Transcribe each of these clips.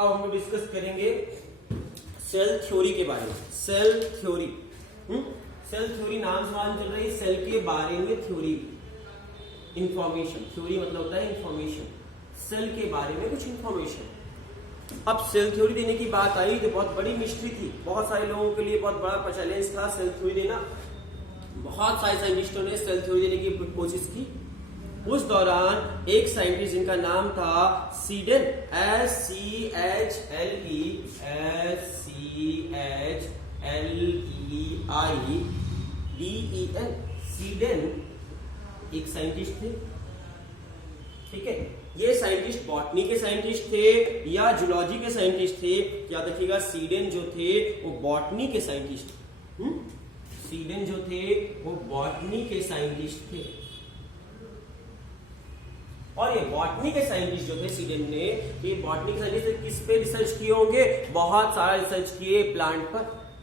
अब हम डिस्कस करेंगे सेल थ्योरी के बारे में। सेल थ्योरी, सेल थ्योरी नाम से मालूम चल रही है सेल के बारे में थ्योरी, इंफॉर्मेशन। थ्योरी मतलब होता है इंफॉर्मेशन, सेल के बारे में कुछ इंफॉर्मेशन। अब सेल थ्योरी देने की बात आई तो बहुत बड़ी मिस्ट्री थी, बहुत सारे लोगों के लिए बहुत बड़ा चैलेंज था सेल थ्योरी देना। बहुत सारे साइंटिस्टों ने सेल थ्योरी देने की कोशिश की। उस दौरान एक साइंटिस्ट जिनका नाम था सीडेन, SCHLEIDEN, सीडेन एक साइंटिस्ट थे। ठीक है, ये साइंटिस्ट बॉटनी के साइंटिस्ट थे या जूलॉजी के साइंटिस्ट थे? याद रखिएगा सीडेन जो थे वो बॉटनी के साइंटिस्ट, सीडेन जो थे वो बॉटनी के साइंटिस्ट थे। और ये बॉटनी के साइंटिस्ट जो थे सीडेन ने, ये बॉटनी के साइंटिस्ट किस पे रिसर्च किए होंगे? बहुत सारा रिसर्च किए प्लांट पर,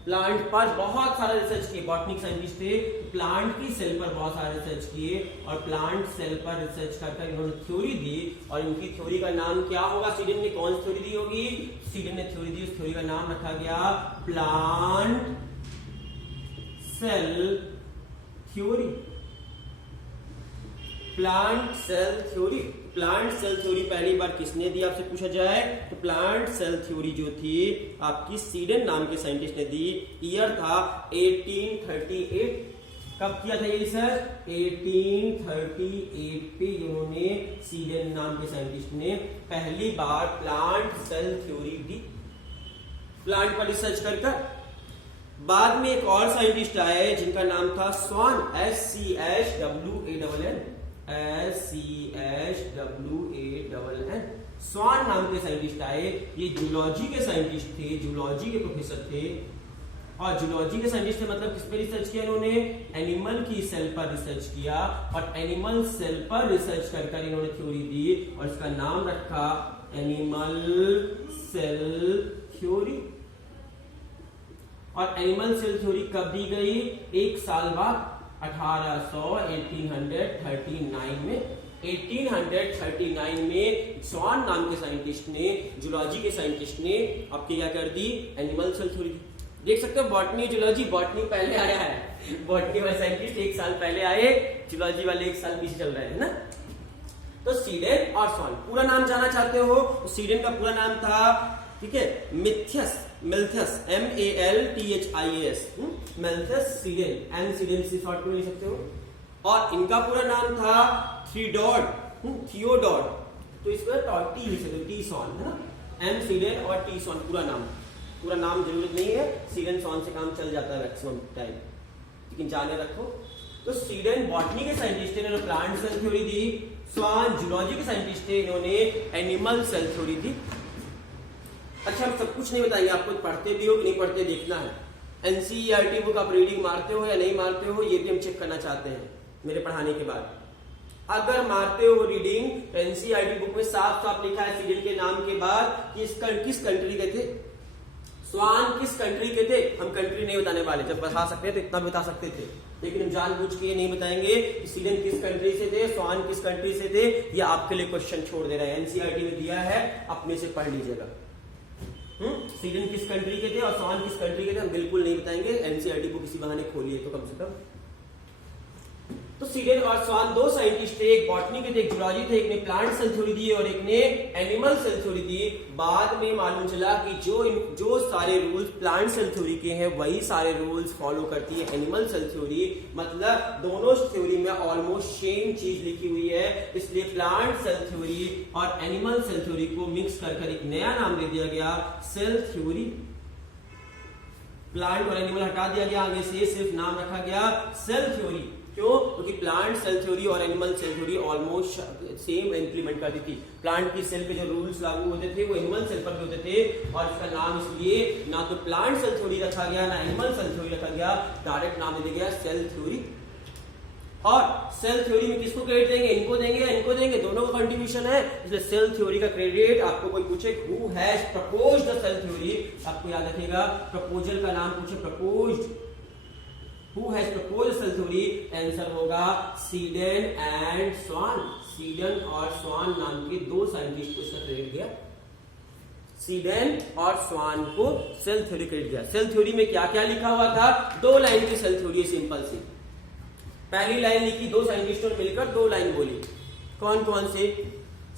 प्लांट पर बहुत सारा रिसर्च किए। बॉटनी के साइंटिस्ट थे, प्लांट की सेल पर बहुत सारा रिसर्च किए और प्लांट सेल पर रिसर्च कर इन्होंने थ्योरी दी। और इनकी थ्योरी का नाम क्या होगा? सीडेन ने कौन सी थ्योरी दी होगी? सीडेन ने थ्योरी दी, उस थ्योरी का नाम रखा गया plant cell theory. Plant cell theory, plant cell theory पहली बार किसने दी आपसे पूछा जाए तो प्लांट सेल थ्योरी जो थी आपकी सीडेन नाम के साइंटिस्ट ने दी। ईयर था 1838। कब किया था ये रिसर्च? 1838 पे उन्होंने सीडेन नाम के साइंटिस्ट ने पहली बार प्लांट सेल थ्योरी दी, प्लांट पर रिसर्च कर। बाद में एक और साइंटिस्ट आए जिनका नाम था स्वान, SCHWANN, स्वान नाम के साइंटिस्ट आए। ये जूलॉजी के साइंटिस्ट थे, जूलॉजी के प्रोफेसर थे। और जूलॉजी के साइंटिस्ट ने मतलब किस पे रिसर्च किया? इन्होंने एनिमल की सेल पर रिसर्च किया और एनिमल सेल पर रिसर्च कर इन्होंने थ्योरी दी और इसका नाम रखा एनिमल सेल थ्योरी। और एनिमल सेल थ्योरी कब दी गई? एक साल बाद 1839 में। 1839 में स्वान नाम के साइंटिस्ट ने, जूलॉजी के साइंटिस्ट ने आपके क्या कर दी? Animal cell theory. देख सकते हो बॉटनी जूलॉजी, बॉटनी पहले आया है, बॉटनी वाले साइंटिस्ट एक साल पहले आए, जूलॉजी वाले एक साल पीछे चल रहे हैं ना। तो सीडेन और स्वान, पूरा नाम जानना चाहते हो तो सीडेन का पूरा नाम था, ठीक है, मिल्थियस, MALTHIAS, मिल्थियस सीडेन, एन सीडेन से शॉर्ट में लिख सकते हो। और इनका पूरा नाम था थियोडोर, तो इसको टी लिख सकते हो, टी सॉन है ना, एम सीडेन और टी सॉन पूरा नाम जरूरत नहीं है, सीडेन सॉन से काम चल जाता है मैक्सिमम टाइम, लेकिन जाने रखो। तो सीडेन बॉटनी के साइंटिस्ट थे, इन्होंने प्लांट सेल थ्योरी दी। स्वान जूलॉजी के साइंटिस्ट थे, इन्होंने एनिमल सेल थ्योरी दी। अच्छा, हम सब कुछ नहीं बताएंगे, आपको पढ़ते भी हो कि नहीं पढ़ते देखना है। एनसीईआरटी बुक आप रीडिंग मारते हो या नहीं मारते हो, ये भी हम चेक करना चाहते हैं मेरे पढ़ाने के बाद। अगर मारते हो रीडिंग तो एनसीईआरटी बुक में साफ साफ लिखा है सीडेन के नाम के बाद कि किस कंट्री के थे, स्वान किस कंट्री के थे। हम कंट्री नहीं बताने वाले, जब बता सकते तो इतना बता सकते थे, लेकिन हम जानबूझ के नहीं बताएंगे कि सीडेन किस कंट्री से थे, स्वान किस कंट्री से थे। ये आपके लिए क्वेश्चन छोड़ दे रहे हैं, एनसीईआरटी में दिया है, अपने से पढ़ लीजिएगा। सीडेन किस कंट्री के थे और स्वान किस कंट्री के थे हम बिल्कुल नहीं बताएंगे, एनसीईआरटी को किसी बहाने खोलिए तो कम से कम। तो सीडेन और स्वान दो साइंटिस्ट थे, एक बॉटनी के थे, एक जूलॉजी थे, एक ने प्लांट सेल थ्योरी दी और एक ने एनिमल सेल थ्योरी दी। बाद में मालूम चला कि जो सारे रूल्स प्लांट सेल थ्योरी के हैं वही सारे रूल्स फॉलो करती है एनिमल सेल थ्योरी। मतलब दोनों थ्योरी में ऑलमोस्ट सेम चीज लिखी हुई है, इसलिए प्लांट सेल थ्योरी और एनिमल सेल थ्योरी को मिक्स कर एक नया नाम दे दिया गया, सेल थ्योरी। प्लांट और एनिमल हटा दिया गया, आगे से सिर्फ नाम रखा गया सेल थ्योरी। क्यों? क्योंकि प्लांट सेल थ्योरी और animal cell theory almost same implement करती थी। प्लांट की सेल पे जो रूल्स लागू होते थे वो एनिमल सेल पर भी होते थे, और इसका नाम इसलिए ना तो प्लांट सेल थ्योरी रखा गया ना एनिमल सेल थ्योरी रखा गया, डायरेक्ट नाम दे दिया गया सेल थ्योरी। और सेल थ्योरी में किसको क्रेडिट देंगे? इनको देंगे या इनको देंगे? दोनों का कंट्रीब्यूशन है, इसलिए सेल थ्योरी का क्रेडिट आपको कोई पूछे who has proposed the cell theory, आपको याद रखिएगा प्रपोजल का नाम पूछे, proposed, who has proposed cell theory, answer होगा सीडेन एंड स्वान। सीडेन और स्वान नाम के दो साइंटिस्ट को इसका क्रेडिट दिया सीडेन और स्वान को सेल थ्योरी क्रेडिट दिया। सेल थ्योरी में क्या क्या लिखा हुआ था? 2 लाइन की सेल थ्योरी, सिंपल सी। पहली लाइन लिखी, 2 साइंटिस्टों ने मिलकर 2 लाइन बोली। कौन कौन से?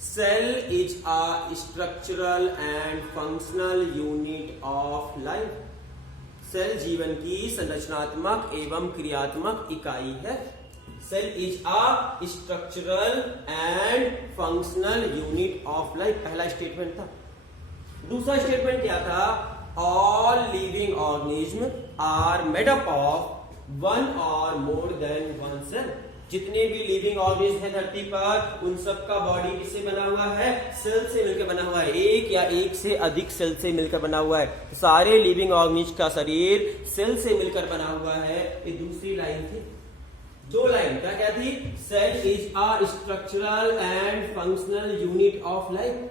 Cell is a structural and functional unit of life. Cell जीवन की संरचनात्मक एवं क्रियात्मक इकाई है। Cell is a structural and functional unit of life, पहला स्टेटमेंट था। दूसरा स्टेटमेंट क्या था? All living organism are made up of 1 or more than 1 cell. जितने भी लिविंग ऑर्गेनिज्म है धरती पर, उन सब का बॉडी किससे बना हुआ है? सेल से मिलकर बना हुआ है। एक या एक से अधिक सेल से मिलकर बना हुआ है। सारे लिविंग ऑर्गेनिज्म का शरीर सेल से मिलकर बना हुआ है। ये दूसरी लाइन थी। 2 लाइन क्या थी? Cell is a structural and functional unit of life,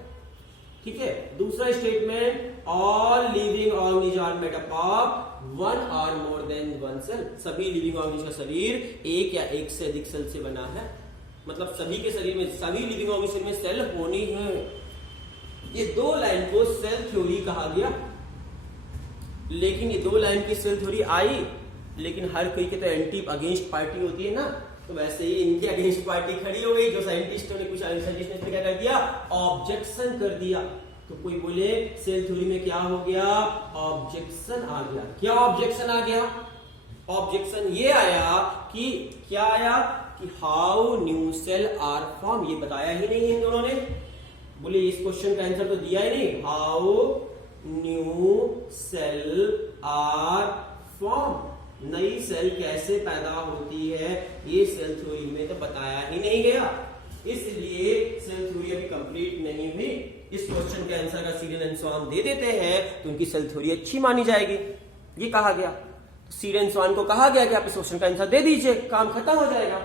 ठीक है। दूसरा statement, all living organism are made up of 1 or more than 1 cell. सभी लिविंग ऑर्गेनिज्म का शरीर एक या एक से अधिक सेल से बना है। मतलब सभी के शरीर में, सभी लिविंग ऑर्गेनिज्म में सेल होनी है। ये 2 लाइन को सेल थ्योरी कहा गया। लेकिन ये 2 लाइन की सेल थ्योरी आई, लेकिन हर कोई के तो एंटी अगेंस्ट पार्टी होती है ना, तो वैसे ही इनकी अगेंस्ट पार्टी खड़ी हो गई। जो साइंटिस्टों ने, कुछ साइंटिस्ट ने क्या कर दिया? ऑब्जेक्शन कर दिया। तो कोई बोले सेल थ्योरी में क्या हो गया? ऑब्जेक्शन आ गया। क्या ऑब्जेक्शन आ गया? ऑब्जेक्शन ये आया कि क्या आया कि how new cell are form. ये बताया ही नहीं इन दोनों ने। बोले इस क्वेश्चन का आंसर तो दिया ही नहीं। How new cell are form, नई सेल कैसे पैदा होती है, ये सेल थ्योरी में तो बताया ही नहीं गया। इसलिए सेल थ्योरी अभी कंप्लीट नहीं हुई। इस क्वेश्चन के आंसर का सीडेन एंड स्वान दे देते हैं तो उनकी सेल थ्योरी अच्छी मानी जाएगी, ये कहा गया। तो सीडेन स्वान को कहा गया कि आप इस क्वेश्चन का आंसर दे दीजिए, काम खत्म हो जाएगा।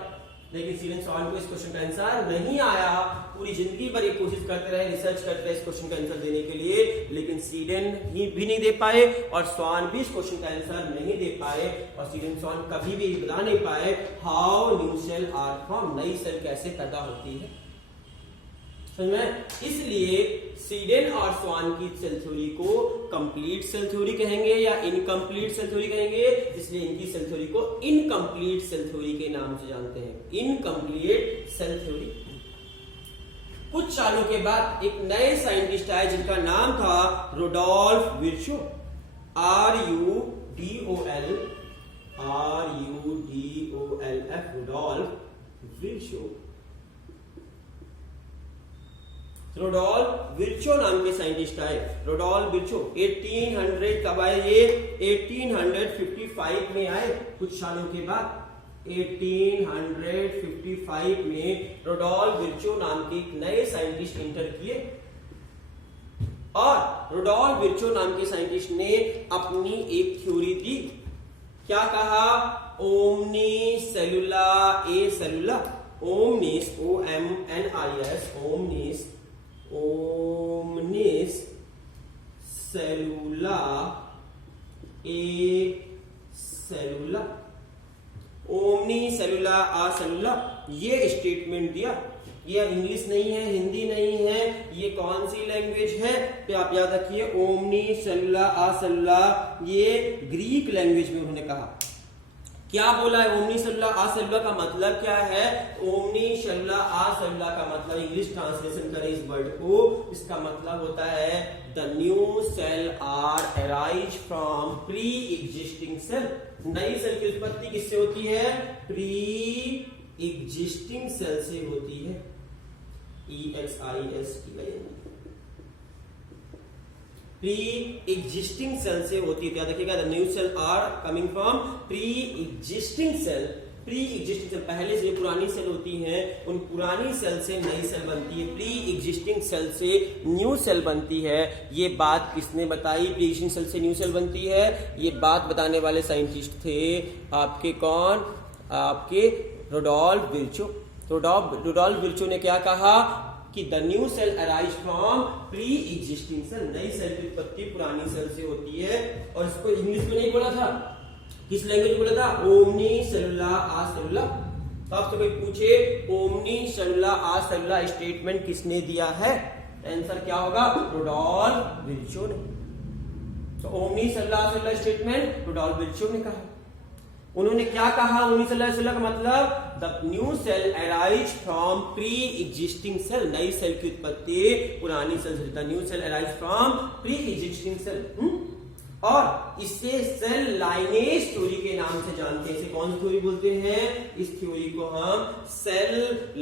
लेकिन सीडेन स्वान को इस क्वेश्चन का आंसर नहीं आया। पूरी जिंदगी भर ये कोशिश करते रहे, रिसर्च करते रहे इस क्वेश्चन का आंसर देने के लिए, लेकिन सीडेन ही भी नहीं दे पाए और स्वान भी इस क्वेश्चन का आंसर नहीं दे पाए। और सीडेन स्वान कभी भी बता नहीं पाए how new cell are form, नई सेल कैसे पैदा होती है। समझ में? इसलिए सीडेन और स्वान की सेल थ्योरी को कंप्लीट सेल थ्योरी कहेंगे या इनकम्प्लीट सेल थ्योरी कहेंगे। इसलिए इनकी सेल थ्योरी को इनकम्प्लीट सेल थ्योरी के नाम से जानते हैं, इनकम्प्लीट सेल थ्योरी। कुछ सालों के बाद एक नए साइंटिस्ट आए जिनका नाम था Rudolf Virchow. RUDOLF, Rudolf Virchow. Rudolf Virchow नाम के साइंटिस्ट आए। रुडोल्फ विर्चो 1800 कब आए? ये 1855 में आए। कुछ सालों के बाद 1855 में रुडोल्फ विर्चो नाम के एक नए साइंटिस्ट एंटर किए। और रुडोल्फ विर्चो नाम के साइंटिस्ट ने अपनी एक थ्योरी दी। क्या कहा? ओमनी सेलुला ए सेलुला, ओमनिस OMNIS, ओमनिस सेलुला ए सेलुला, ओमनी सेलुला आ सेलुला, ये स्टेटमेंट दिया। ये इंग्लिश नहीं है, हिंदी नहीं है, ये कौन सी लैंग्वेज है? तो आप याद रखिए ओमनी सेलुला आ सेलुला, ये ग्रीक लैंग्वेज में उन्होंने कहा। क्या बोला है? ओमनी सेलुला आ सेलुला का मतलब क्या है? ओमनी सेलुला आ सेलुला का मतलब, इंग्लिश ट्रांसलेशन करें इस वर्ड को, इसका मतलब होता है the new cell are arise from pre existing cell. नई सेल की उत्पत्ति किससे होती है? प्री एग्जिस्टिंग सेल से होती है। EXIST, प्री एग्जिस्टिंग सेल से होती है। याद रखिएगा the new cell are coming from pre existing cell. Pre existing cell, पहले से पुरानी सेल होती हैं, उन पुरानी सेल से नई सेल बनती है, प्री एग्जिस्टिंग सेल से न्यू सेल बनती है। ये बात किसने बताई? प्री एग्जिस्टिंग सेल से न्यू सेल बनती है, ये बात बताने वाले साइंटिस्ट थे आपके कौन? आपके रुडोल्फ विर्चो। रुडोल्फ विर्चो ने क्या कहा कि the new cell arise from pre existing cell, नई सेल की उत्पत्ति पुरानी सेल से होती है। और इसको इंग्लिश में नहीं बोला था, किस लैंग्वेज में बोला था? ओमनी सेलुला आ सेलुला। तो आपसे कोई पूछे ओमनी सेलुला आ सेलुला स्टेटमेंट किसने दिया है, आंसर क्या होगा? रुडोल्फ विर्चो ने। तो omni cellular statement Rudolf Virchow ने कहा। उन्होंने क्या कहा? ओमनी सेलुलर का मतलब the new cell arise from pre existing cell, नई सेल की उत्पत्ति पुरानी सेल से, the new cell arise from pre existing cell. और इसे सेल लाइनेज थ्योरी के नाम से जानते हैं। इसे कौन सी थ्योरी बोलते हैं? इस थ्योरी को हम सेल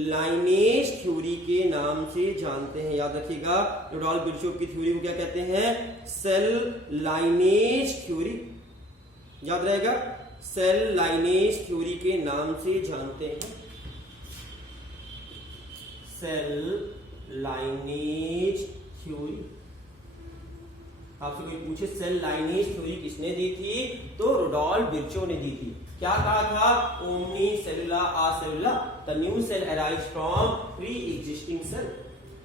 लाइनेज थ्योरी के नाम से जानते हैं। याद रखिएगा, रुडोल्फ विर्चो की थ्योरी को क्या कहते हैं? Cell lineage theory. याद रहेगा, सेल लाइनेज थ्योरी के नाम से जानते हैं। Cell lineage theory. आपसे कोई पूछे सेल लाइनेज थ्योरी किसने दी थी, तो रुडोल्फ विर्चो ने दी थी। क्या कहा था? Omni cellular uh cellular, the new cell arise from pre existing cell.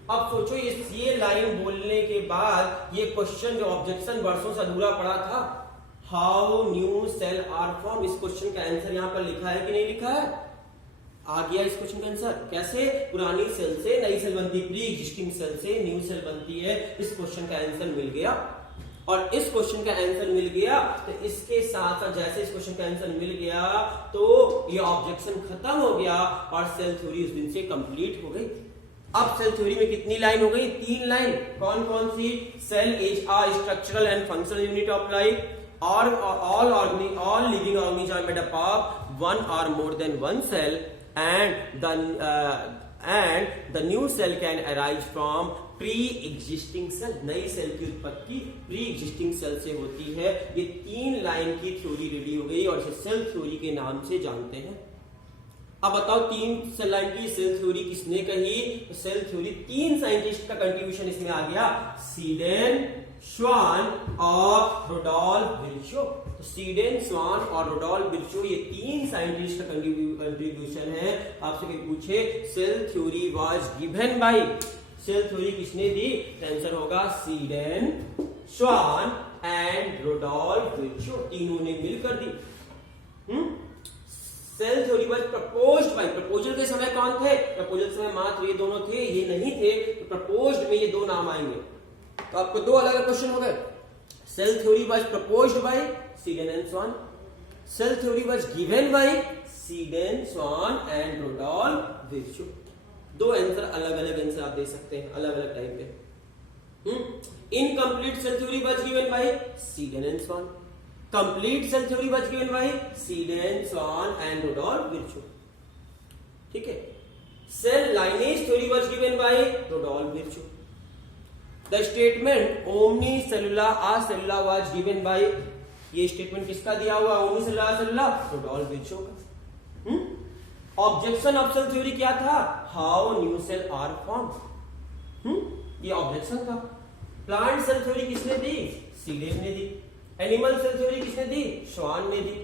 अब सोचो, ये लाइन बोलने के बाद ये क्वेश्चन जो ऑब्जेक्शन वर्षों से अधूरा पड़ा था, how new cell are form, इस क्वेश्चन का आंसर यहां पर लिखा है कि नहीं लिखा है? आ गया इस क्वेश्चन का आंसर। कैसे? पुरानी सेल से नई सेल बनती, प्री एग्जिस्टिंग सेल से न्यू सेल बनती है। इस क्वेश्चन का आंसर मिल गया। और इस क्वेश्चन का आंसर मिल गया तो इसके साथ साथ जैसे इस क्वेश्चन का आंसर मिल गया तो ये ऑब्जेक्शन खत्म हो गया और सेल थ्योरी उस दिन से कंप्लीट हो गई। अब सेल थ्योरी में कितनी लाइन हो गई? 3 लाइन। कौन कौन सी? Cell is a structural and functional unit of life, और all living organisms are made up of one or more than one cell, and the new cell can arise from pre-existing cell। नई cell की उत्पत्ति pre existing cell से होती है। ये 3 line की theory ready हो गई और इसे सेल थ्योरी के नाम से जानते हैं। अब बताओ 3 सेल लाइन की सेल थ्योरी किसने कही? तो सेल थ्योरी 3 साइंटिस्ट का कंट्रीब्यूशन इसमें आ गया, सीडेन, श्वान और रुडोल्फ विर्चो। तो सीडेन, श्वान और रुडोल्फ विर्चो ये 3 साइंटिस्ट का कंट्रीब्यूशन है। आपसे कोई पूछे cell theory was given by, cell theory किसने दी? आंसर होगा Schleiden, Schwann and Rudolf Virchow, तीनों ने मिलकर दी। Cell theory was proposed by, proposal के समय कौन थे? प्रपोजल समय मात्र ये दोनों थे, ये नहीं थे। तो प्रपोज्ड में ये 2 नाम आएंगे। तो आपको 2 अलग अलग क्वेश्चन हो गए। Cell theory was proposed by Schleiden and Schwann, cell theory was given by Schleiden, Schwann and Rudolf Virchow. 2 answer, अलग अलग आंसर आप दे सकते हैं अलग अलग टाइम पे। Incomplete cell theory was given by Schleiden and Schwann, complete cell theory was given by Schleiden, Schwann and Rudolf Virchow. ठीक है। Cell lineage theory was given by Rudolf Virchow. The statement omnis cellular uh cellula was given by, ये statement किसका दिया हुआ? Omnis cellular आ cellula, Rudolf Virchow का। Objection of cell theory क्या था? How new cell are form, ये objection था। Plant cell theory किसने दी? सीडेन ने दी। एनिमल सेल थ्योरी किसने दी? श्वान ने दी।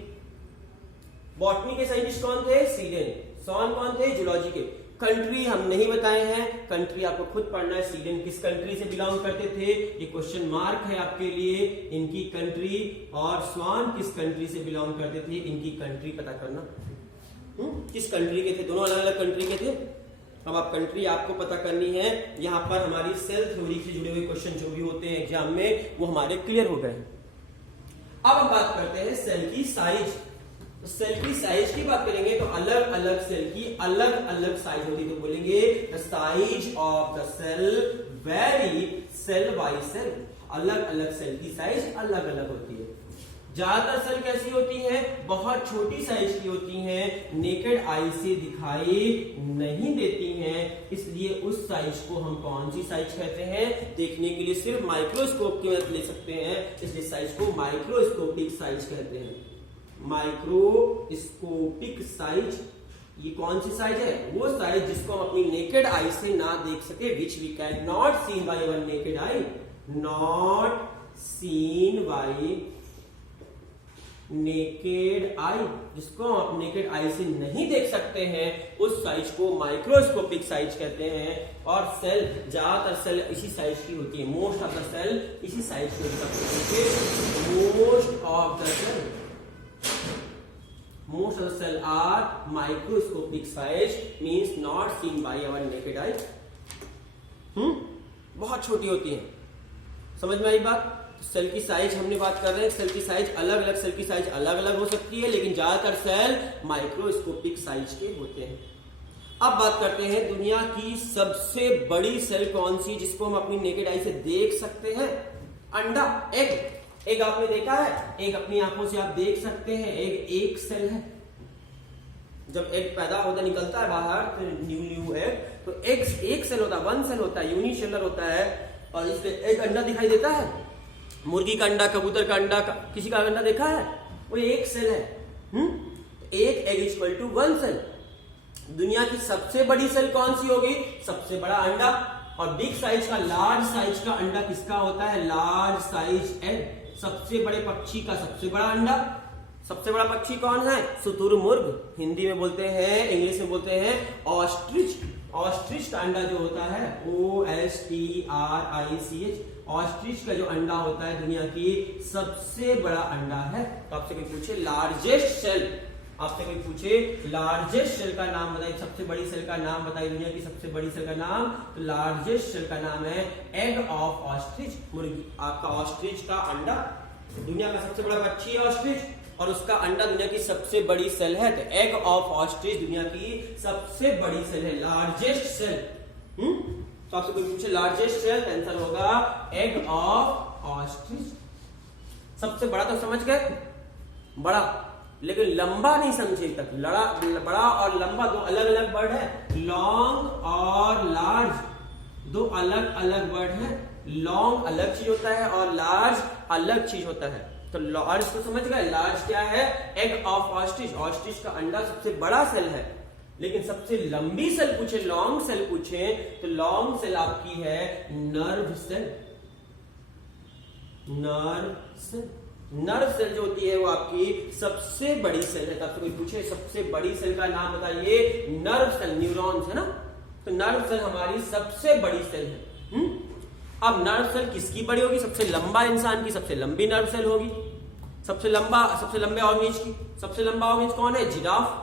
बॉटनी के साइंटिस्ट कौन थे? सीडेन। श्वान कौन थे? जूलॉजी के। कंट्री हम नहीं बताए हैं, कंट्री आपको खुद पढ़ना है। सीडेन किस कंट्री से बिलोंग करते थे? ये क्वेश्चन मार्क है आपके लिए, इनकी कंट्री। और श्वान किस कंट्री से बिलोंग करते थे? इनकी कंट्री पता करना। किस कंट्री के थे? दोनों अलग अलग कंट्री के थे। अब आप कंट्री आपको पता करनी है। यहां पर हमारी सेल थ्योरी से जुड़े हुए क्वेश्चन जो भी होते हैं एग्जाम में वो हमारे क्लियर हो गए। अब हम बात करते हैं सेल की साइज। तो सेल की साइज की बात करेंगे तो अलग अलग सेल की अलग अलग साइज होती है। तो बोलेंगे the size of the cell vary cell by cell, अलग अलग सेल की साइज अलग अलग होती है। ज्यादातर सेल कैसी होती है? बहुत छोटी साइज की होती हैं, नेकेड आई से दिखाई नहीं देती हैं, इसलिए उस साइज को हम कौन सी साइज कहते हैं? देखने के लिए सिर्फ माइक्रोस्कोप की मदद ले सकते हैं, इसलिए साइज को माइक्रोस्कोपिक साइज कहते हैं। माइक्रोस्कोपिक साइज, ये कौन सी साइज है? वो साइज जिसको हम अपनी नेकेड आई से ना देख सके, which we can not seen by our naked eye, not seen by naked eye, जिसको हम अपने नेकेड आई से नहीं देख सकते हैं, उस साइज को माइक्रोस्कोपिक साइज कहते हैं। और सेल, ज्यादातर सेल इसी साइज की होती है, मोस्ट ऑफ द सेल इसी साइज की होती है। Most of the cell, most of the cell are microscopic size, means not seen by our naked eye. बहुत छोटी होती हैं। समझ में आई बात? सेल की साइज हमने बात कर रहे हैं, सेल की साइज अलग अलग, सेल की साइज अलग अलग हो सकती है, लेकिन ज्यादातर सेल माइक्रोस्कोपिक साइज के होते हैं। अब बात करते हैं दुनिया की सबसे बड़ी सेल कौन सी, जिसको हम अपनी नेकेड आई से देख सकते हैं? अंडा, एग। एग आपने देखा है? एग अपनी आंखों से आप देख सकते हैं। एग एक सेल है। जब एग पैदा होता निकलता है बाहर, तो न्यू एग, तो एग एक सेल होता है, वन सेल होता है, यूनिसेलर होता है, और इसलिए एग अंडा दिखाई देता है। मुर्गी का अंडा, कबूतर का अंडा, किसी का अंडा देखा है? वो एक सेल है। एक egg equal to one cell. दुनिया की सबसे बड़ी सेल कौन सी होगी? सबसे बड़ा अंडा। और बिग साइज का, लार्ज साइज का अंडा किसका होता है? Large size egg. सबसे बड़े पक्षी का सबसे बड़ा अंडा। सबसे बड़ा पक्षी कौन है? शुतुरमुर्ग। हिंदी में बोलते हैं, इंग्लिश में बोलते हैं ऑस्ट्रिच। ऑस्ट्रिच का अंडा जो होता है OSTRICH, ऑस्ट्रिच का जो अंडा होता है दुनिया की सबसे बड़ा अंडा है। तो आपसे कोई पूछे लार्जेस्ट सेल, आपसे कोई पूछे लार्जेस्ट सेल का नाम बताइए, सबसे बड़ी सेल का नाम बताइए, दुनिया की सबसे बड़ी सेल का नाम, तो लार्जेस्ट सेल का नाम है एग ऑफ ऑस्ट्रिच। मुर्गी, आपका ऑस्ट्रिच का अंडा। दुनिया का सबसे बड़ा पक्षी है ऑस्ट्रिच, और उसका अंडा दुनिया की सबसे बड़ी सेल है। तो एग ऑफ ऑस्ट्रिच दुनिया की सबसे बड़ी सेल है, लार्जेस्ट सेल। तो आपसे कोई पूछे लार्जेस्ट सेल, आंसर होगा एग ऑफ ऑस्ट्रिच। सबसे बड़ा तो समझ गए, बड़ा, लेकिन लंबा नहीं समझे तक। बड़ा और लंबा दो अलग अलग वर्ड है। लॉन्ग और लार्ज दो अलग अलग वर्ड है। लॉन्ग अलग चीज होता है और लार्ज अलग चीज होता है। तो लार्ज तो समझ गए, लार्ज क्या है? Egg of ostrich. ऑस्ट्रिच का अंडा सबसे बड़ा सेल है। लेकिन सबसे लंबी सेल पूछे, लॉन्ग सेल पूछे, तो लॉन्ग सेल आपकी है nerve cell. Nerve cell, nerve cell जो होती है वो आपकी सबसे बड़ी सेल है। तब कोई पूछे सबसे बड़ी सेल का नाम बताइए, नर्व सेल, न्यूरॉन्स है ना, तो नर्व सेल हमारी सबसे बड़ी सेल है। अब नर्व सेल किसकी बड़ी होगी? सबसे लंबा इंसान की सबसे लंबी नर्व सेल होगी। सबसे लंबे ऑर्गेनिज की सबसे लंबा ऑर्गेनिज कौन है? जिराफ।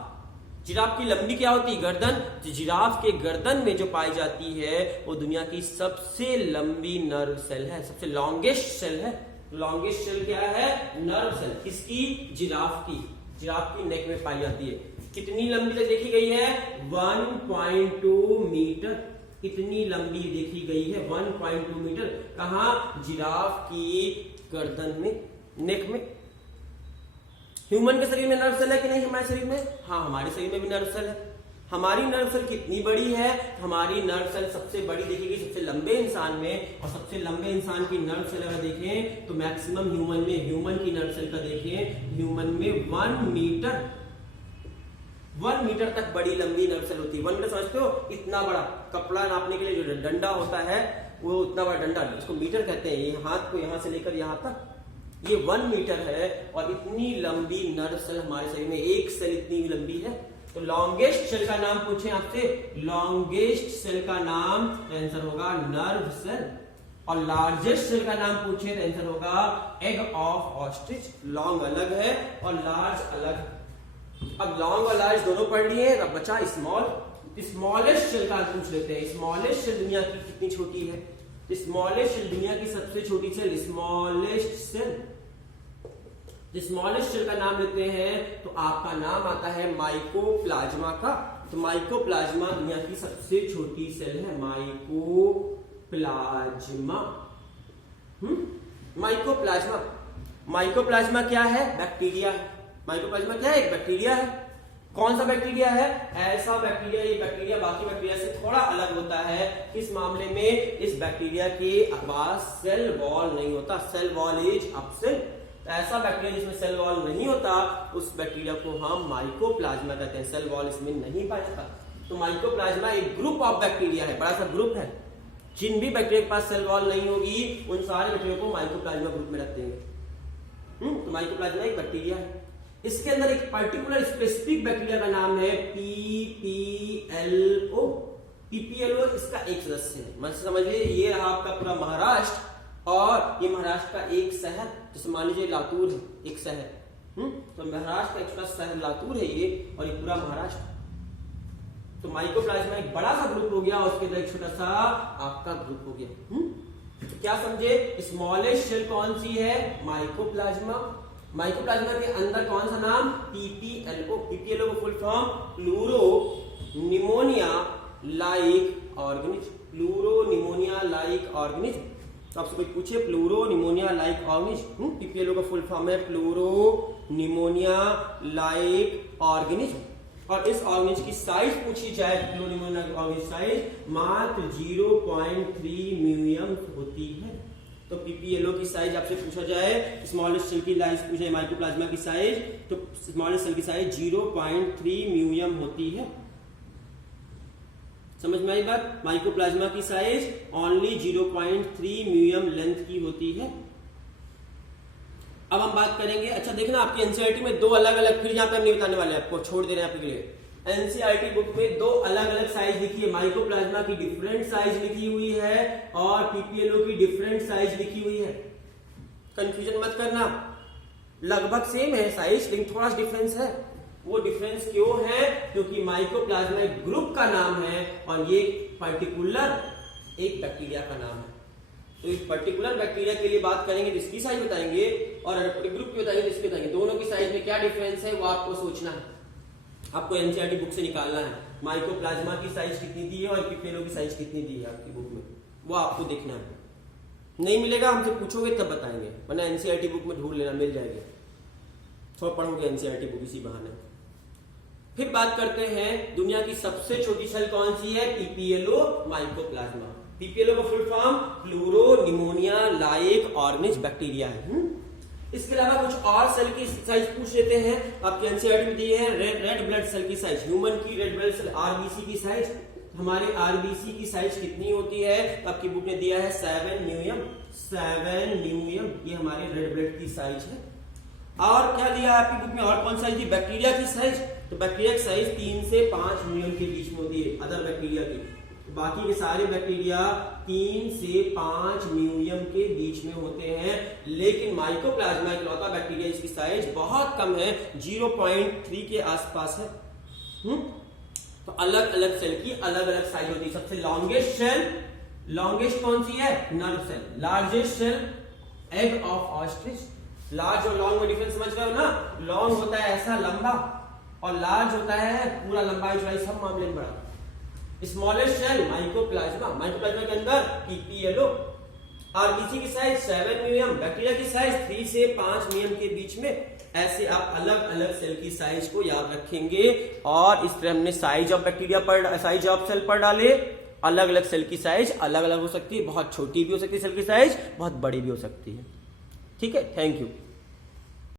जिराफ की लंबी क्या होती है? गर्दन। तो जिराफ के गर्दन में जो पाई जाती है वो दुनिया की सबसे लंबी नर्व सेल है, सबसे लॉन्गेस्ट सेल है। लॉन्गेस्ट सेल क्या है? Nerve cell. किसकी? जिराफ की। जिराफ की नेक में पाई जाती है। कितनी लंबी तक देखी गई है? 1.2 मीटर। कितनी लंबी देखी गई है? 1.2 मीटर। कहा? जिराफ की गर्दन में, नेक में। ह्यूमन के शरीर में नर्व सेल है कि नहीं? हमारे शरीर में, हाँ, हमारे शरीर में भी नर्व सेल है। हमारी नर्व सेल कितनी बड़ी है? हमारी नर्व सेल सबसे बड़ी देखी गई सबसे लंबे इंसान में, और सबसे लंबे इंसान की नर्व सेल अगर देखें तो मैक्सिमम ह्यूमन में, ह्यूमन की नर्व सेल का देखें, ह्यूमन में 1 मीटर तक बड़ी लंबी नर्व सेल होती है। 1 मीटर समझते हो? इतना बड़ा कपड़ा नापने के लिए जो डंडा होता है वो उतना बड़ा डंडा, इसको मीटर कहते हैं। ये हाथ को यहां से लेकर यहां तक, ये 1 मीटर है। और इतनी लंबी नर्व सेल हमारे शरीर में, एक सेल इतनी लंबी है। तो लॉन्गेस्ट सेल का नाम पूछे आपसे, लॉन्गेस्ट सेल का नाम, आंसर होगा नर्व सेल। और लार्जेस्ट सेल का नाम पूछे तो आंसर होगा एग ऑफ ऑस्ट्रिच। लॉन्ग अलग है और लार्ज अलग। अब लॉन्ग और लार्ज दोनों पढ़ लिए, अब बचा स्मॉल। स्मॉलेस्ट सेल का पूछ लेते हैं। स्मॉलेस्ट सेल दुनिया की कितनी छोटी है? स्मॉलेस्ट सेल दुनिया की सबसे छोटी cell, smallest cell. Smallest cell का नाम लेते हैं तो आपका नाम आता है माइकोप्लाज्मा का। तो माइकोप्लाज्मा दुनिया की सबसे छोटी सेल है, माइकोप्लाज्मा। माइकोप्लाज्मा, माइकोप्लाज्मा क्या है? बैक्टीरिया है। माइकोप्लाज्मा क्या है? एक बैक्टीरिया है। कौन सा बैक्टीरिया है? ऐसा बैक्टीरिया। ये बैक्टीरिया बाकी बैक्टीरिया से थोड़ा अलग होता है। इस मामले में इस बैक्टीरिया के पास सेल वॉल नहीं होता। Cell wall is absent. ऐसा बैक्टीरिया जिसमें सेल वॉल नहीं होता, उस बैक्टीरिया को हम माइकोप्लाज्मा कहते हैं। सेल वॉल इसमें नहीं पाया जाता। तो माइकोप्लाज्मा एक ग्रुप ऑफ बैक्टीरिया है, बड़ा सा ग्रुप है। जिन भी बैक्टीरिया के पास सेल वॉल नहीं होगी उन सारे बैक्टीरिया को माइकोप्लाज्मा ग्रुप में रख देंगे। तो माइकोप्लाज्मा एक बैक्टीरिया है। इसके अंदर एक पर्टिकुलर स्पेसिफिक बैक्टीरिया का नाम है PPLO। PPLO इसका एक सदस्य है। मतलब समझ लीजिए ये रहा आपका पूरा महाराष्ट्र, और ये महाराष्ट्र का एक शहर, जैसे मान लीजिए लातूर है एक शहर। तो महाराष्ट्र का एक शहर लातूर है ये, और ये पूरा महाराष्ट्र। तो माइकोप्लाज्मा एक बड़ा सा ग्रुप हो गया, उसके अंदर एक छोटा सा आपका ग्रुप हो गया। तो क्या समझे, स्मॉलेस्ट सेल कौन सी है, माइकोप्लाज्मा। माइकोप्लाज्मा के अंदर कौन सा नाम, पीपीएलओ। पीपीएलओ का full form pleuro pneumonia like organism. Pleuro pneumonia like organism. तो आपसे कोई पूछे pleuro pneumonia like organism, PPLO का फुल फॉर्म है प्लूरो निमोनिया लाइक ऑर्गेनिज्म। और इस ऑर्गेनिज्म की साइज पूछी जाए, प्लूरो निमोनिया ऑर्गेनिज्म साइज मात्र 0.3 म्यूएम होती है। तो पीपीएलओ की साइज आपसे पूछा जाए, स्मॉलेस्ट सेल की साइज पूछे माइकोप्लाज्मा की साइज, तो स्मॉलेस्ट सेल की साइज 0.3 म्यूएम होती है। समझ में आई बात, माइकोप्लाज्मा की साइज ओनली 0.3 म्यूएम लेंथ की होती है। अब हम बात करेंगे, अच्छा देखना आपकी एनसीईआरटी में दो अलग अलग, फिर यहाँ पे हम नहीं बताने वाले, आपको छोड़ दे रहे हैं आपके लिए। एनसीईआरटी बुक में दो अलग अलग साइज लिखी है, माइकोप्लाज्मा की डिफरेंट साइज लिखी हुई है और पीपीएलओ की डिफरेंट साइज लिखी हुई है। कंफ्यूजन मत करना, लगभग सेम है साइज, लेकिन थोड़ा डिफरेंस है। वो डिफरेंस क्यों है, क्योंकि माइकोप्लाज्मा एक ग्रुप का नाम है और ये पर्टिकुलर एक बैक्टीरिया का नाम है। तो इस पर्टिकुलर बैक्टीरिया के लिए बात करेंगे तो इसकी साइज बताएंगे, और ग्रुप की बताएंगे तो इसकी बताएंगे। दोनों की साइज में क्या डिफरेंस है वो आपको सोचना है, आपको एनसीईआरटी बुक से निकालना है। माइकोप्लाज्मा की साइज कितनी दी है और पीपीएलओ की साइज कितनी दी है आपकी बुक में, वो आपको देखना है। नहीं मिलेगा हमसे पूछोगे तब बताएंगे, वरना एनसीईआरटी बुक में ढूंढ लेना, मिल जाएगी। थोड़ा पढ़ोगे एनसीईआरटी बुक इसी बहाने। फिर बात करते हैं दुनिया की सबसे छोटी सेल कौन सी है, पीपीएलओ माइकोप्लाज्मा। पीपीएलओ का full form pleuro pneumonia like organism bacteria है। इसके अलावा कुछ और सेल की साइज पूछ लेते हैं, आपके एनसीईआरटी में दी है रेड ब्लड सेल की साइज, ह्यूमन की रेड ब्लड सेल आरबीसी की साइज। हमारे आरबीसी की साइज कितनी होती है, आपकी बुक ने दिया है 7 म्यूएम। 7 म्यूएम ये हमारे रेड ब्लड की साइज है। और क्या दिया है आपकी बुक में, और कौन साइज दी, बैक्टीरिया की साइज। तो बैक्टीरिया की साइज 3 से 5 म्यूएम के बीच में होती है अदर बैक्टीरिया की। बाकी के सारे बैक्टीरिया 3 से 5 म्यूएम के बीच में होते हैं, लेकिन माइकोप्लाज्मा इकलौता बैक्टीरिया इसकी साइज बहुत कम है, 0.3 के आसपास है। तो अलग अलग सेल की अलग अलग साइज होती है। सबसे लॉन्गेस्ट सेल, लॉन्गेस्ट कौन सी है, nerve cell. Largest cell egg of ostrich. Large और लॉन्ग में डिफरेंस समझ रहे हो ना, लॉन्ग होता है ऐसा लंबा और लार्ज होता है पूरा लंबाई चौड़ाई सब मामले में बड़ा। स्मॉलेस्ट सेल माइकोप्लाज्मा, माइकोप्लाज्मा के अंदर पीपीएलओ। आरबीसी की साइज 7 म्यूएम, बैक्टीरिया की साइज 3 से 5 म्यूएम के बीच में। ऐसे आप अलग अलग सेल की साइज को याद रखेंगे, और इस तरह हमने साइज ऑफ बैक्टीरिया पर, साइज ऑफ सेल पर डाले। अलग अलग सेल की साइज अलग अलग हो सकती है, बहुत छोटी भी हो सकती है सेल की साइज, बहुत बड़ी भी हो सकती है। ठीक है, थैंक यू।